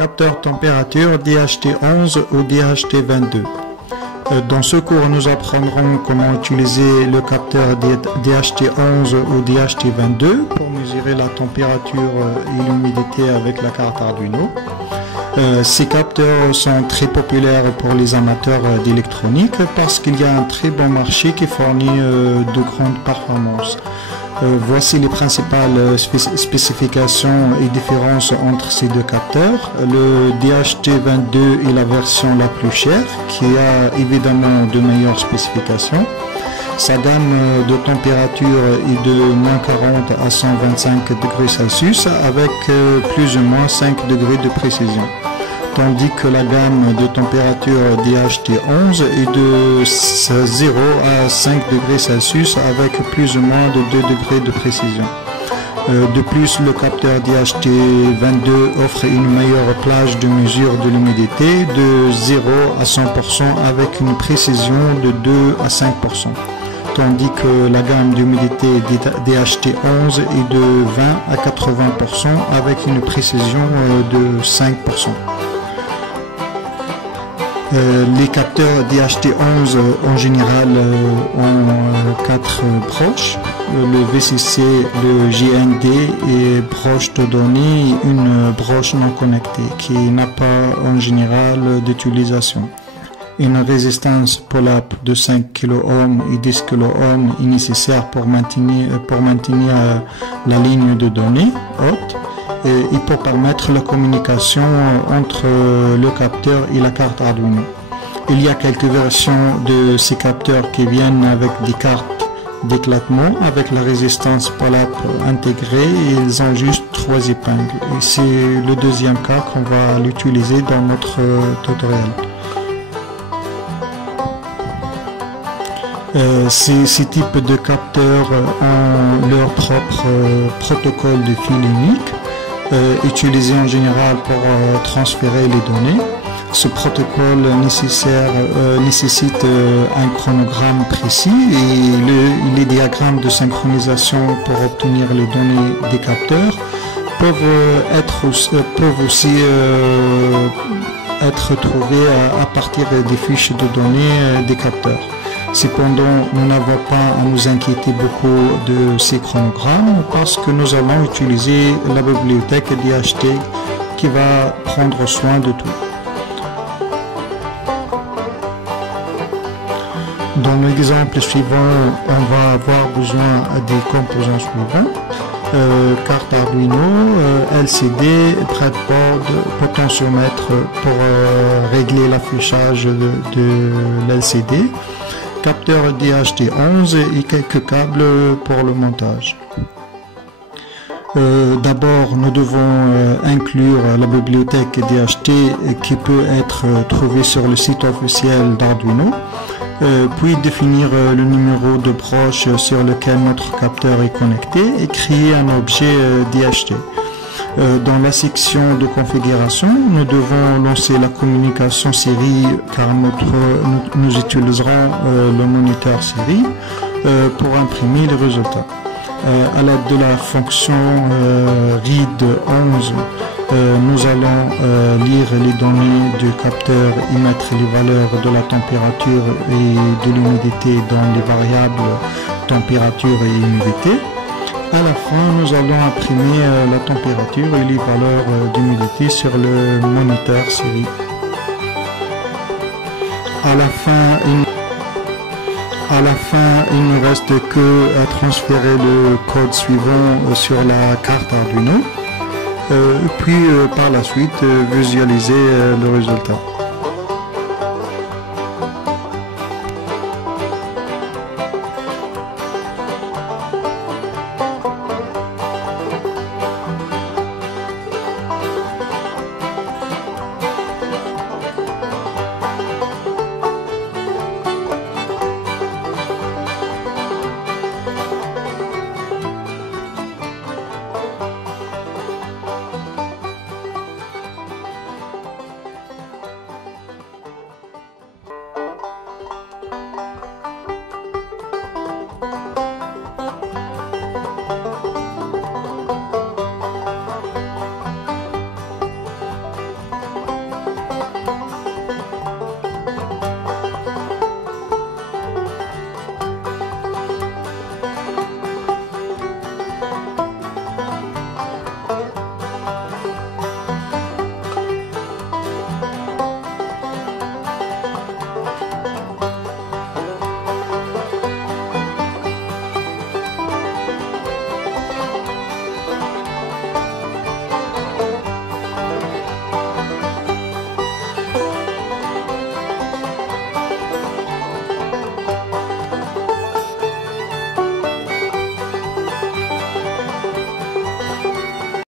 Capteur température DHT11 ou DHT22. Dans ce cours, nous apprendrons comment utiliser le capteur DHT11 ou DHT22 pour mesurer la température et l'humidité avec la carte Arduino. Ces capteurs sont très populaires pour les amateurs d'électronique parce qu'il y a un très bon marché qui fournit de grandes performances. Voici les principales spécifications et différences entre ces deux capteurs. Le DHT22 est la version la plus chère qui a évidemment de meilleures spécifications. Sa gamme de température est de -40 à 125 degrés Celsius avec plus ou moins 5 degrés de précision. Tandis que la gamme de température DHT11 est de 0 à 5 degrés Celsius avec plus ou moins de 2 degrés de précision. De plus, le capteur DHT22 offre une meilleure plage de mesure de l'humidité de 0 à 100% avec une précision de 2 à 5%. Tandis que la gamme d'humidité DHT11 est de 20 à 80% avec une précision de 5%. Les capteurs DHT11 en général ont 4 broches, le VCC, le GND et broche de données, une broche non connectée qui n'a pas en général d'utilisation. Une résistance pull-up de 5 kΩ et 10 kΩ est nécessaire pour maintenir la ligne de données haute et pour permettre la communication entre le capteur et la carte Arduino. Il y a quelques versions de ces capteurs qui viennent avec des cartes d'éclatement avec la résistance pull-up intégrée et ils ont juste 3 épingles. Et c'est le deuxième cas qu'on va l'utiliser dans notre tutoriel. Ces types de capteurs ont leur propre protocole de fil unique, utilisé en général pour transférer les données. Ce protocole nécessite un chronogramme précis et les diagrammes de synchronisation pour obtenir les données des capteurs peuvent aussi être trouvés à partir des fiches de données des capteurs. Cependant, nous n'avons pas à nous inquiéter beaucoup de ces chronogrammes parce que nous allons utiliser la bibliothèque DHT qui va prendre soin de tout. Dans l'exemple suivant, on va avoir besoin des composants suivants. Carte Arduino, LCD, breadboard, potentiomètre pour régler l'affichage de l'LCD, capteur DHT11 et quelques câbles pour le montage. D'abord, nous devons inclure la bibliothèque DHT qui peut être trouvée sur le site officiel d'Arduino, puis définir le numéro de broche sur lequel notre capteur est connecté et créer un objet DHT. Dans la section de configuration, nous devons lancer la communication série car nous utiliserons le moniteur série pour imprimer les résultats. À l'aide de la fonction read11, nous allons lire les données du capteur et mettre les valeurs de la température et de l'humidité dans les variables température et humidité. À la fin, nous allons imprimer la température et les valeurs d'humidité sur le moniteur série. À la fin, il ne reste que à transférer le code suivant sur la carte Arduino, puis par la suite visualiser le résultat.